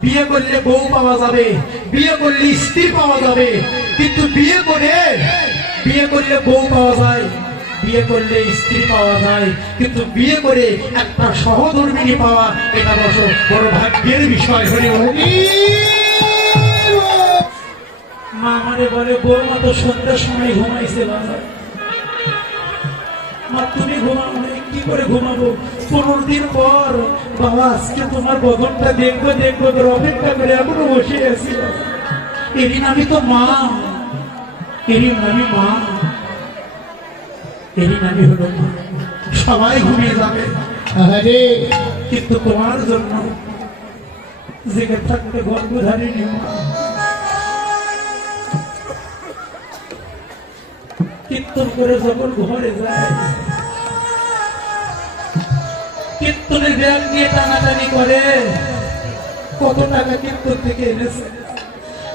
বিয়ে করলে বউ পাওয়া যাবে, বিয়ে করলে স্ত্রী পাওয়া যাবে, কিন্তু বিয়ে করলে বউ পাওয়া যায়, বিয়ে করলে স্ত্রী পাওয়া যায়, কিন্তু বিয়ে করে একটা সহধর্মিণী পাওয়া এটা বড় ভাগ্যের বিষয়। মা আমারে বলে, বৌমা তো সন্ধ্যার সময় ঘুমাইছে, বাবা মা তুমি ঘুমাও না, কি করে ঘুমাবো? 15 দিন পর বাবা আজকে তোমার বদনটা দেখবো তোর অপেক্ষা করে এখনো বসে আছি। এরই নামই তো মা, এরই নামই মা, এরই নামই হলো মা। সবাই ঘুমিয়ে যাবে, কিন্তু তোমার জন্য জেগে থাকতে গর্ভধারিণী মা। কীর্তন করে যখন ঘরে যায়, কীর্তনের ব্যাগ নিয়ে টানাটানি করে, কত টাকা কীর্তন থেকে এনেছে।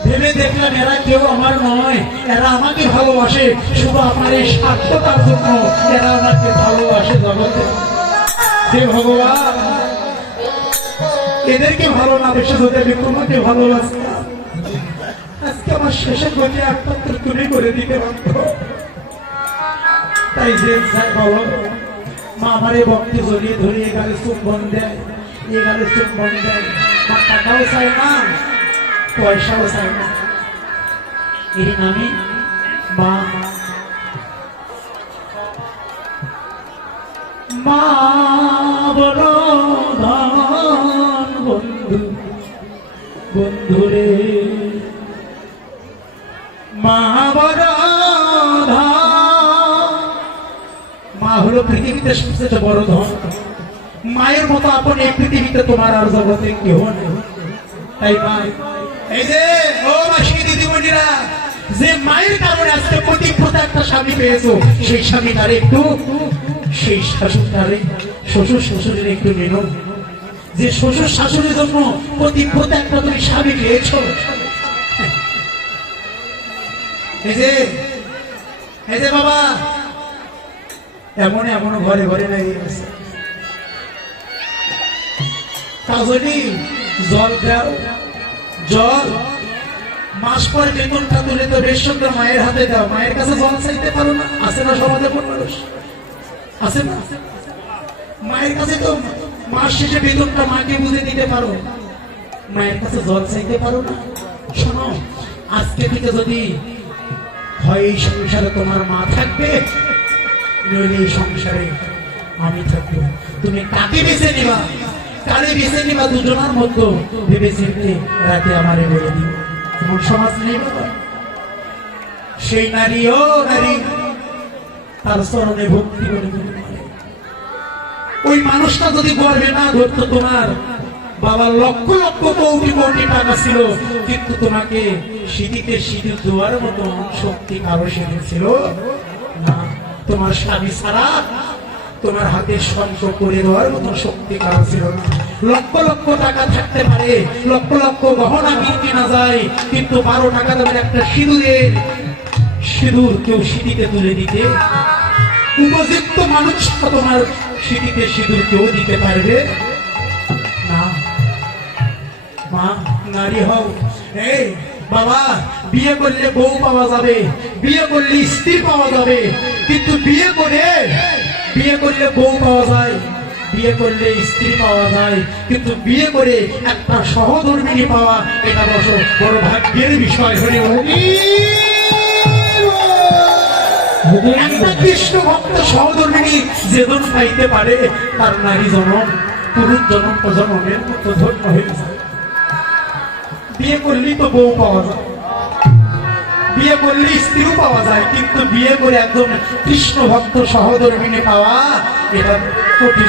ভেবে দেখলাম এরা কেউ আমার নয়, এরা আমাকে ভালোবাসে শুধু আমার এই স্বার্থতার জন্য। এরা আমাকে ভালোবাসে জগতে। হে ভগবান, এদেরকে ভালো না বেশি যদি আমি তোমাকে ভালোবাসতাম, আজকে আমার শেষের গতি একমাত্র তুমি করে দিতে পারত। তাই যে বলো মা আমার এই ভক্তি জড়িয়ে ধরিয়ে গালে চুম্বন দেয়, এ গালে চুম্বন দেয়। মা টাকাও চায় না, পয়সাও চায় না, এই নামে মা। মা বড় ধন বন্ধু, বন্ধুরে মা বড় ধন। মা হলো পৃথিবীতে সবচেয়ে বড় ধন। মায়ের মতো আপন এই পৃথিবীতে তোমার আর জগতে কেউ নেই। তাই মা, এই যে ও মাসি দিদিমণিরা, যে মায়ের কারণে আজকে পতিব্রতা একটা স্বামী পেয়েছো, সেই স্বামীটারে একটু, সেই শাশুড়ারে, শ্বশুর শাশুড়ির একটু মেনো। যে শ্বশুর শাশুড়ির জন্য পতিব্রতা একটা তুমি স্বামী পেয়েছো, এই যে বাবা এমন ঘরে ঘরে লাগিয়ে গেছে। কাজলি জল দাও, জল মাস পর বেতনটা তুলে তো রেশনটা মায়ের হাতে দাও। মায়ের কাছে জল চাইতে পারো না? আছে না সমাজে কোন মানুষ আছে না? মায়ের কাছে তো মাস শেষে বেতনটা মাকে বুঝে দিতে পারো, মায়ের কাছে জল চাইতে পারো না? শোনো, আজকে থেকে যদি হয় এই সংসারে তোমার মা থাকবে, নইলে এই সংসারে আমি থাকবো। তুমি কাকে বেছে নিবা, কারে বেছে নিবা, দুজনের মধ্যে ভেবে চিনতে রাতে আমারে বলে দিব। এমন সমাজ নেই বাবা। সেই নারী, ও নারী, তার চরণে ভক্তি করে ওই মানুষটা যদি গর্বে না ধরতো, তোমার বাবার লক্ষ লক্ষ কোটি কোটি টাকা ছিল, কিন্তু তোমাকে শীতিতে শীতের দেওয়ার মতো শক্তি কারো সেদিন ছিল না। তোমার স্বামী ছাড়া তোমার হাতে শঙ্খ করে দেওয়ার মতো শক্তি কারো ছিল না। লক্ষ লক্ষ টাকা থাকতে পারে, লক্ষ লক্ষ গহনা কেনা যায়, কিন্তু 12 টাকা দামের একটা সিঁদুর কেউ শীতিতে তুলে দিতে উপযুক্ত মানুষ তোমার শীতিতে সিঁদুর কেউ দিতে পারবে না। মা, নারী হও। এই বাবা, বিয়ে করলে বউ পাওয়া যাবে, বিয়ে করলে স্ত্রী পাওয়া যাবে, কিন্তু বিয়ে করলে বউ পাওয়া যায়, বিয়ে করলে স্ত্রী পাওয়া যায়, কিন্তু বিয়ে করে একটা সহধর্মিণী পাওয়া এটা বড় ভাগ্যের বিষয়। একটা কৃষ্ণ ভক্ত সহধর্মিণী যেজন পাইতে পারে, তার নারী জনম পুরুষ জনম প্রজন্মের মতো ধন্য হয়ে যায়। বিয়ে করলেই তো বউ পাওয়া যায়, বিয়ে করলে স্ত্রীও পাওয়া যায়, কিন্তু বিয়ে করে একজন কৃষ্ণ ভক্ত সহধর্মিণী পাওয়া এটা কোটি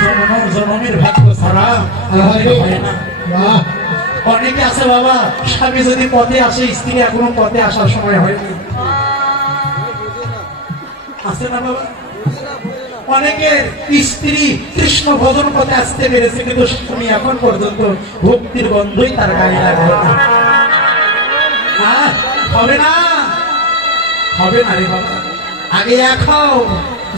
জনমের ভাগ্য ছাড়া হয় না। অনেকে আছে বাবা, স্বামী যদি পথে আসে, স্ত্রী এখনো পথে আসার সময় হয়নি, আছে না বাবা? অনেকের স্ত্রী কৃষ্ণ ভজন পথে আসতে পেরেছে, কিন্তু স্বামী এখন পর্যন্ত ভক্তির গন্ধই তার গায়ে লাগে না। হবে না, হবে না রে বাবা। আগে এক হও,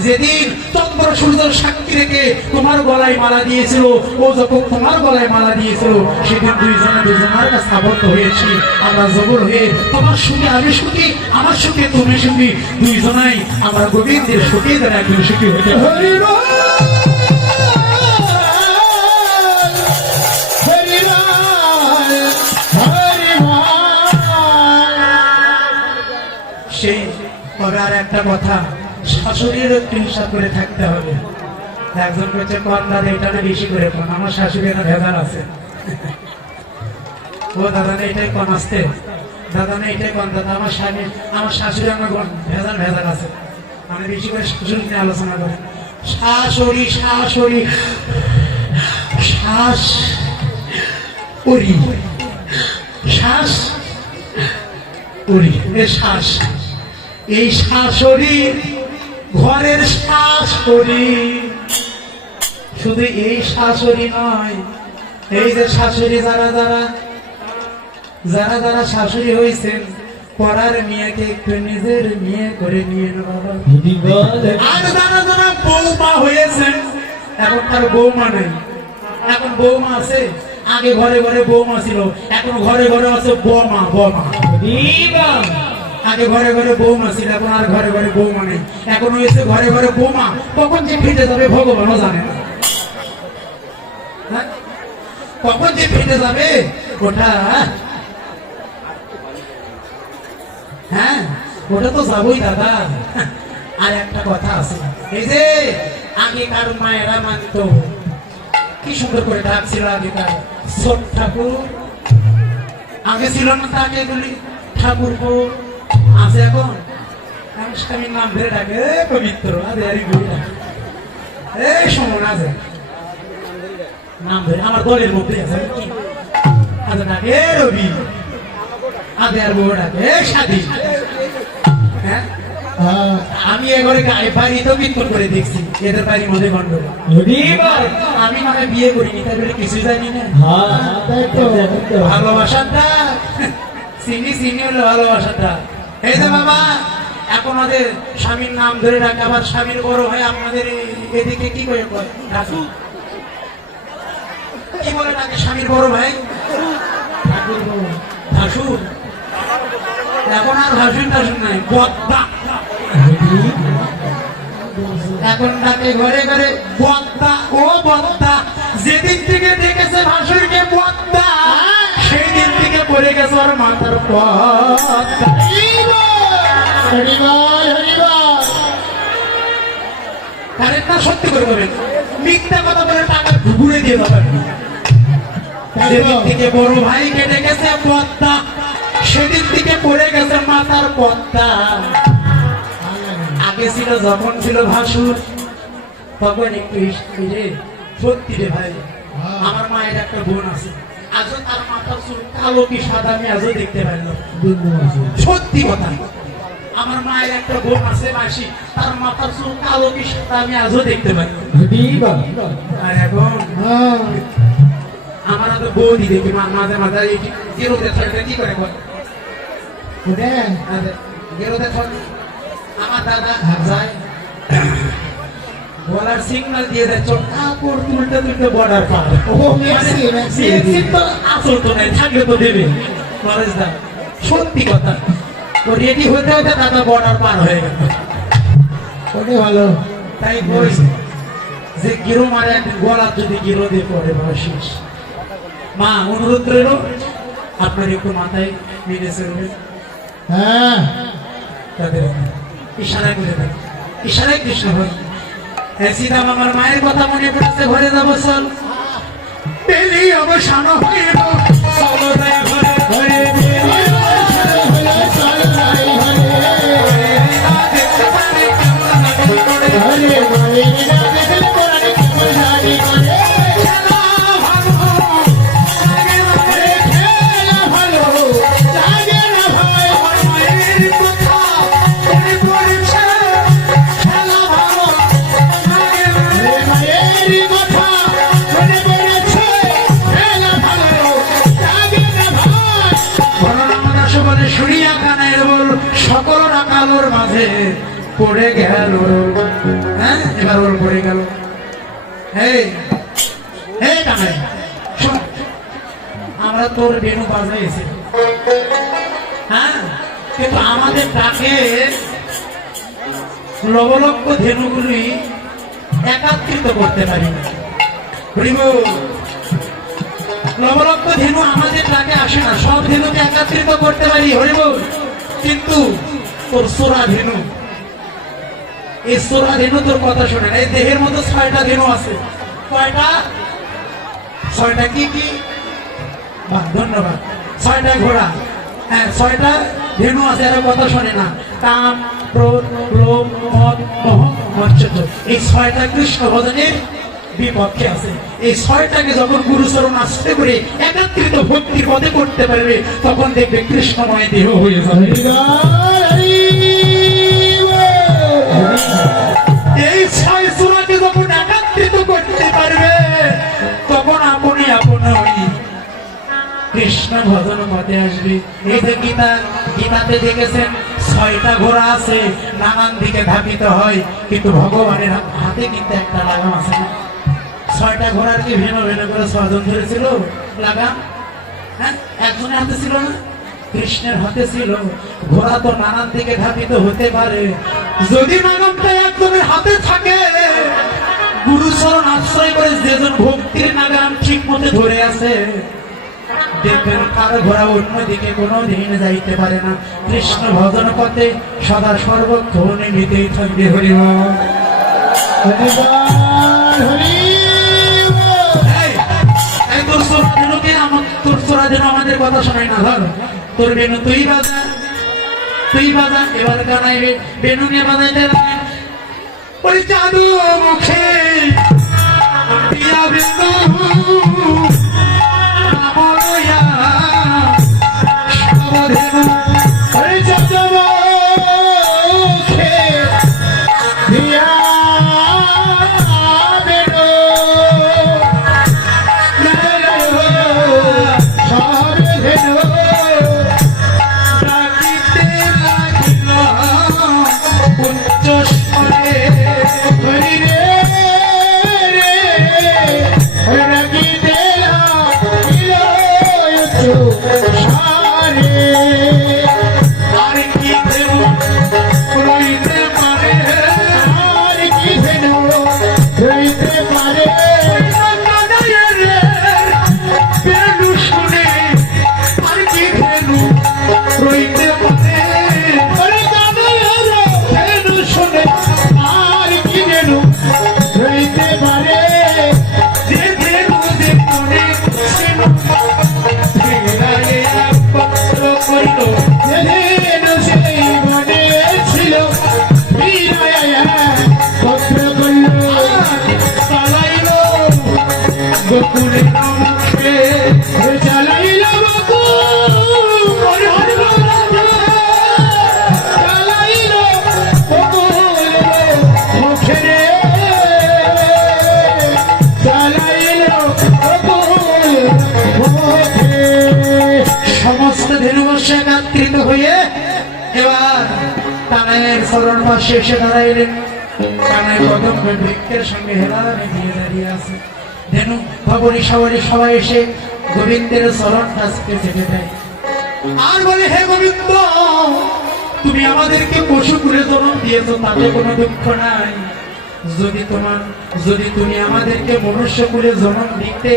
যেদিন চন্দ্র সূর্য সাক্ষী রেখে তোমার গলায় মালা দিয়েছিল, ও যখন তোমার গলায় মালা দিয়েছিল, সেদিন দুজনের কাছে আবদ্ধ হয়েছি আমরা জবর হয়ে। তোমার সুখে আমি সুখী, আমার সুখে তুমি সুখী, দুইজনাই আমরা গোবিন্দের সুখে দ্বারা একজন সুখী হতে হবে। সেই তবে আর একটা কথা, শাশুড়ির একটু হিসাব করে থাকতে হবে। একজন বলছে কম দাদা এটা না বেশি করে কোন, আমার শাশুড়ি না ভেজাল আছে। ও দাদা না এটাই কম আসতে, দাদা না এটাই কম দাদা, আমার স্বামী আমার শাশুড়ি আমার ভেজাল ভেজাল আছে। আমি বেশি করে শাশুড়ি নিয়ে আলোচনা করি। শাশুড়ি শাশুড়ি শ্বাস উড়ি, শ্বাস উড়ি, শ্বাস, এই শাশুড়ি ঘরের শাশুড়ি। শুধু এই শাশুড়ি নয়, এই যে শাশুড়ি যারা যারা যারা যারা শাশুড়ি হয়েছেন, পড়ার মেয়েকে একটু নিজের মেয়ে করে নিয়ে নেওয়া। আর যারা যারা বৌমা হয়েছেন, এখন তার বৌমা নেই, এখন বৌমা আছে। আগে ঘরে ঘরে বৌমা ছিল, এখন ঘরে ঘরে আছে বৌমা। বৌমা আগে ঘরে ঘরে বৌমা ছিল, এখন আর ঘরে ঘরে বৌমা নেই, এখন হয়েছে ঘরে ঘরে বৌমা। কখন যে ফেটে যাবে ভগবানও জানে না, কখন যে ফেটে যাবে ওটা। হ্যাঁ ওটা তো যাবই দাদা। আর একটা কথা আছে, এই যে আগেকার মায়েরা মানত, কি সুন্দর করে ডাকছিল আগেকার ছোট ঠাকুর। আগে ছিল না তাকে বলি ঠাকুর বউ, আছে এখন স্বামীর নাম ধরে ডাকে পবিত্র। এই সময় আছে নাম ধরে, আমার দলের মধ্যে আছে, আজ ডাকে রবি, আগে আর বউ ডাকে স্বাধীন। হ্যাঁ আমি এবারে গায়ে বাড়ি তো বিতরণ করে দেখছি, এদের বাড়ির মধ্যে গন্ডগোল। আমি না বিয়ে করিনি, তাই বলে কিছু জানি না। ভালোবাসাটা চিনি চিনি হলো ভালোবাসাটা। এই যে বাবা এখন আমাদের স্বামীর নাম ধরে ডাকে, আবার স্বামীর বড় হয় আপনাদের এদিকে কি করে ডাকু, কি বলে ডাকে স্বামীর বড় ভাই? ঠাকুর ভাসুর। এখন আর ভাসুর টাসুর নাই, বদ্দা। এখন ডাকে ঘরে ঘরে বদ্দা, ও বদ্দা। যেদিন থেকে দেখেছে ভাসুরকে বদ্দা, সেই দিন থেকে পড়ে গেছে ওর মাথার পদ্মা। কারেন্টটা সত্যি করে বলেন, মিথ্যা কথা বলে টাকা ঘুরে দিয়ে যাবেন। যেদিন থেকে বড় ভাইকে ডেকেছে পদ্মা, সেদিন থেকে পড়ে গেছে মাথার পদ্মা। আগে ছিল যখন ছিল ভাসুর, তখন একটু সত্যি রে ভাই, আমার মায়ের একটা বোন আছে, আজও তার মাথার চুল কালো কি সাদা আমি আজও দেখতে পাইলাম। সত্যি কথা, আমার মায়ের একটা বোন আছে মাসি, তার মাথার চুল কালো কি সাদা আমি আজও দেখতে পাইলাম। আর এখন আমার তো বৌদি দেখি মাঝে মাঝে গেরোতে থাকলে কি করে গেরোতে থাকলে আমার দাদা যায় বলার সিগন্যাল দিয়ে দেয়, কাপড় তুলতে তুলতে বর্ডার পার। আসল তো নাই, থাকলে তো দেবে। সত্যি কথা, ও রেডি হতে হতে দাদা বর্ডার পার হয়ে গেল। ওটাই ভালো, তাই বলছি যে গিরো মারে গলা যদি গিরো দিয়ে পড়ে শেষ। মা অনুরোধ রইল আপনার একটু মাথায় মেনে চলবে। হ্যাঁ তাদের ইশারায় করে দেন, ইশারায় কৃষ্ণ হয়। সীতাম আমার মায়ের কথা মনে পড়ছে, ঘরে যাবো চল। পেলি অবসান হইল ঘরে সকল আকালোর মাঝে পড়ে গেল। গারোল পড়ে গেল। এই এই কানাই শোন, আমরা তোর বেনু বাজাইছি, হ্যাঁ, কিন্তু আমাদের ডাকে লবলক্ষ ধেনুগুলি একাত্রিত করতে পারি না। লবলক্ষ ধেনু আমাদের ডাকে আসে না, সব ধেনুকে একাত্রিত করতে পারি হরিবল, কিন্তু তোর সোরা ধেনু, এই সোরা ধেনু তোর কথা শোনে না। এই দেহের মতো 6টা ধেনু আছে। কয়টা? 6টা কি কি? বাহ, ধন্যবাদ। 6টা ঘোড়া, হ্যাঁ 6টা ধেনু আছে, এরা কথা শোনে না। কাম, ক্রোধ, লোভ, মদ, মোহ, মৎসর্য, এই 6টা কৃষ্ণ ভজনের বিপক্ষে আছে। এই 6টাকে যখন গুরুচরণ আশ্রয় করে একাত্রিত ভক্তি পদে করতে পারবে, তখন দেখবে কৃষ্ণময় দেহ হয়ে যাবে। এই 6 সূরাকে যখন একাত্রিত করতে পারবে, তখন আপনি আপনি কৃষ্ণ ভজন পথে আসবে। এই যে গীতাতে দেখেছেন 6টা ঘোড়া আছে, নানান দিকে ধাবিত হয়, কিন্তু ভগবানের হাতে কিন্তু একটা লাগাম আছে না। 6টা ঘোড়ার কি ভিন্ন ভিন্ন করে 6 জন ধরেছিল লাগাম? হ্যাঁ, একজনের হাতে ছিল না, কৃষ্ণের হাতে ছিল। ঘোড়া তো নানান দিকে ধাবিত হতে পারে, যদি নাগামটা একজনের হাতে থাকে, গুরুচরণ আশ্রয় করে যেজন ভক্তির নাগাম ঠিক মতো ধরে আছে, দেখবেন কার ঘোড়া অন্যদিকে কোনোদিন যাইতে পারে না। কৃষ্ণ ভজন পথে সদা সর্বক্ষণ নিতেই থাকবে। হরিবল হরিবল হরি। তোর সোরা ধেনুকে তোর সোরা ধেনু আমাদের কথা শোনায় না। ধর তোর বেনু তুই বাজা, তুই বাজা। এবার গানাইবে বেনু নিয়ে বাজাইতে ওই জাদু মুখে দিয়া বেনু আমরয়া সবধেনু ওই জাদু মুখে দিয়া একাত্রিত হয়ে এবার কানাইয়ের চরণ পাশে এসে দাঁড়াইলেন। কানাই কদম বৃক্ষের সঙ্গে হেলানে দিয়ে দাঁড়িয়ে আছে। ধেনু ভবনী সবারই সবাই এসে গোবিন্দের চরণ কাছকে চেপে দেয় আর বলে, হে গোবিন্দ, তুমি আমাদেরকে পশু কুলে জন্ম দিয়েছো, তাতে কোনো দুঃখ নাই। যদি তুমি আমাদেরকে মনুষ্য কুলে জন্ম দিতে,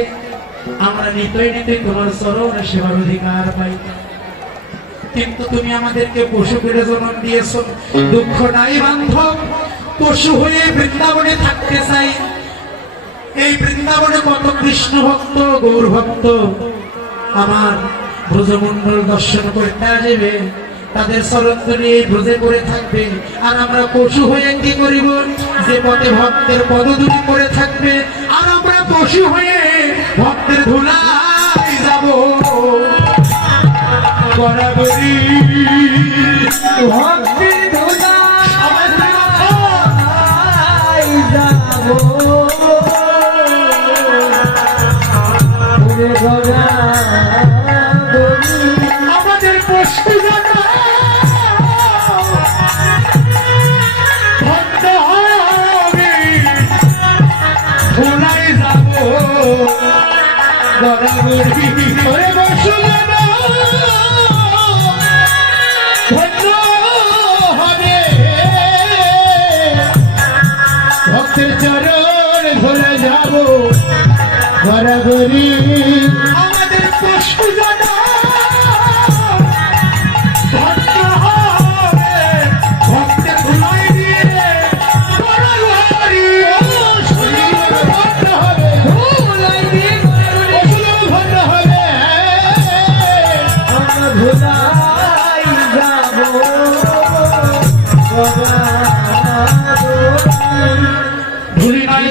আমরা নিতই তোমার চরণ সেবার অধিকার পাইতাম। কিন্তু তুমি আমাদেরকে পশু করে জন্ম দিয়েছ, দুঃখ নাই বান্ধব, পশু হয়ে বৃন্দাবনে থাকতে চাই। এই বৃন্দাবনে কত কৃষ্ণ ভক্ত গৌর ভক্ত আমার ব্রজমন্ডল দর্শন করতে আসবে, তাদের চরণধরি এই ব্রজে করে থাকবে, আর আমরা পশু হয়ে কি করিব? যে পথে ভক্তের পদধূলি করে থাকবে, আর আমরা পশু হয়ে ভক্তের ধুলাই যাব। বরাবরই ভক্তির ধুলাই যাব। আমাদের পশু ভক্ত হবে ওরে বসুলে না ধন্য হবে ভক্তের চরণ ধরে যাব গড়াগড়ি আমাদের কষ্ট জানা ভক্তের ধুলাই দিয়ে গড়াগড়ি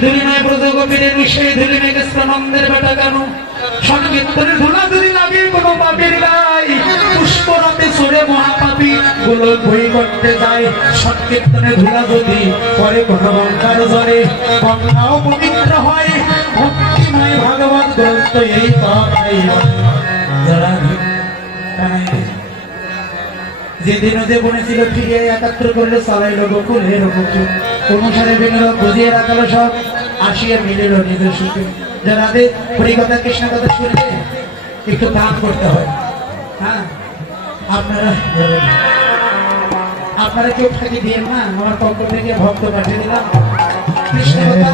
ধুলি নয় ব্রত গোপীরের বিষয়ে ধুলি মেঘেস্ত নন্দের বেটা কেন সংকীর্তনের ধুলা ধুলি লাগে কোনো পাপের গাই পুষ্পরাতে সরে মহাপাপী গুলো বই করতে যায় সংকীর্তনে ধুলা যদি পরে কোনো গঙ্গার জলে গঙ্গাও পবিত্র হয় ভক্তিময় ভগবত গ্রন্থ এই তাই যারা যেদিন যে বনেছিল ফিরে একাত্র করলে চালাইল গোকুল হে গোকুল অনুসারে বেঙ্গল বুঝিয়ে রাখালো সব আসিয়া মিলিল নিজের সুখে যারা হরিকথা কৃষ্ণ কথা শুনলে একটু দান করতে হয়। হ্যাঁ আপনারা কেউ ফাঁকি দিয়ে না আমার পক্ষ থেকে ভক্ত পাঠিয়ে দিলাম কৃষ্ণ কথা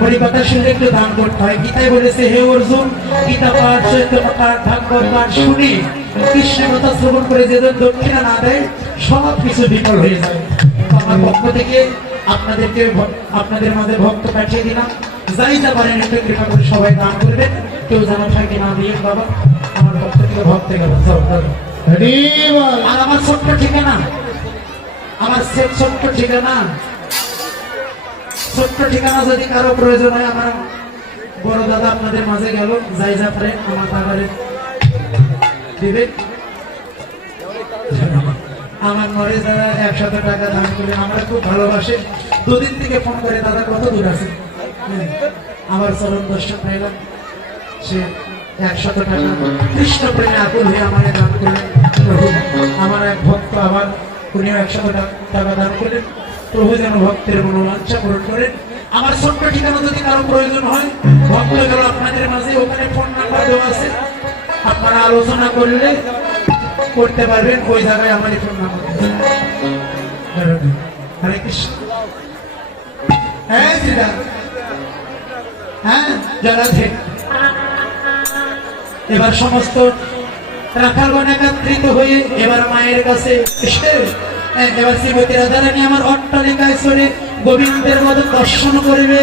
হরিকথা শুনলে একটু দান করতে হয়। গীতায় বলেছে হে অর্জুন গীতা পাঠ চৈত্র পাঠ ভাগবত পাঠ শুনি কৃষ্ণ কথা শ্রবণ করে যে দক্ষিণা না দেয় সব কিছু বিফল হয়ে যায়। আমার পক্ষ থেকে আপনাদেরকে আপনাদের মাঝে ভক্ত পাঠিয়ে দিলাম যাই যা পারেন একটু কৃপা করে সবাই দান করবেন কেউ যেন ফাঁকি না দিয়ে বাবা আমার পক্ষ থেকে ভক্ত গেল আর আমার ছোট্ট ঠিকানা আমার ছোট্ট ঠিকানা যদি কারো প্রয়োজন হয় আমার বড় দাদা আপনাদের মাঝে গেল যাই যা পারে আমার দাদারে দিবেন। আমার নরে দাদা 100 টাকা দান করে আমরা খুব ভালোবাসে দুদিন থেকে ফোন করে দাদা কত দূর আছে আমার চরণ দর্শন পাইলাম সে 100 টাকা কৃষ্ণ প্রেমে আকুল হয়ে আমার দান করলেন। প্রভু আমার এক ভক্ত আবার উনিও 100 টাকা দান করলেন। প্রভু যেন ভক্তের মনোবাঞ্ছা পূরণ করেন। আমার ছোট্ট ঠিকানা যদি কারো প্রয়োজন হয় ভক্ত গেল আপনাদের মাঝে ওখানে ফোন নাম্বার দেওয়া আছে আপনারা আলোচনা করলে করতে পারবেন ওই জায়গায় আমার ফোন নাম্বার। হরে কৃষ্ণ। হ্যাঁ জলাধে এবার সমস্ত রাখালগণ একত্রিত হয়ে এবার মায়ের কাছে এসে এবার শ্রীমতী রাধারানী আমার অট্টালিকায় চলে গোবিন্দের মতো দর্শন করবে।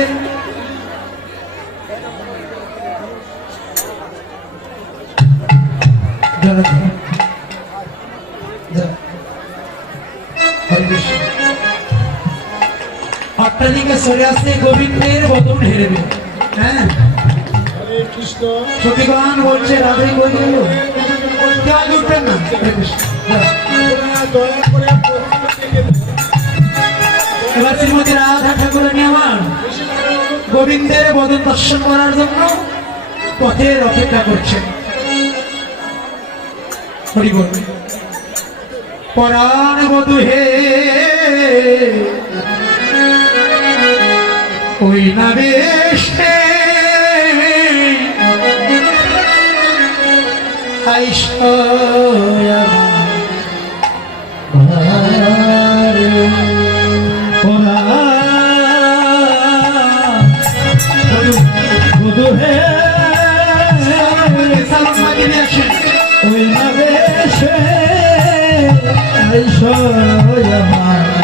অট্টালিকা চলে আসছে গোবিন্দের বদন হেরবে। হ্যাঁ সখীগণ বলছে রাধাই বই গেল কেউ আগে উঠবেন না। এবার শ্রীমতী রাধা ঠাকুরানী আমার গোবিন্দের বদন দর্শন করার জন্য পথের অপেক্ষা করছেন। হরি বল পরাণ বধূ হে ওই নাবেশে আইশয়া বধূ হে সালাম মাগিয়ে আসেন ওই নাবেশে আইশয়া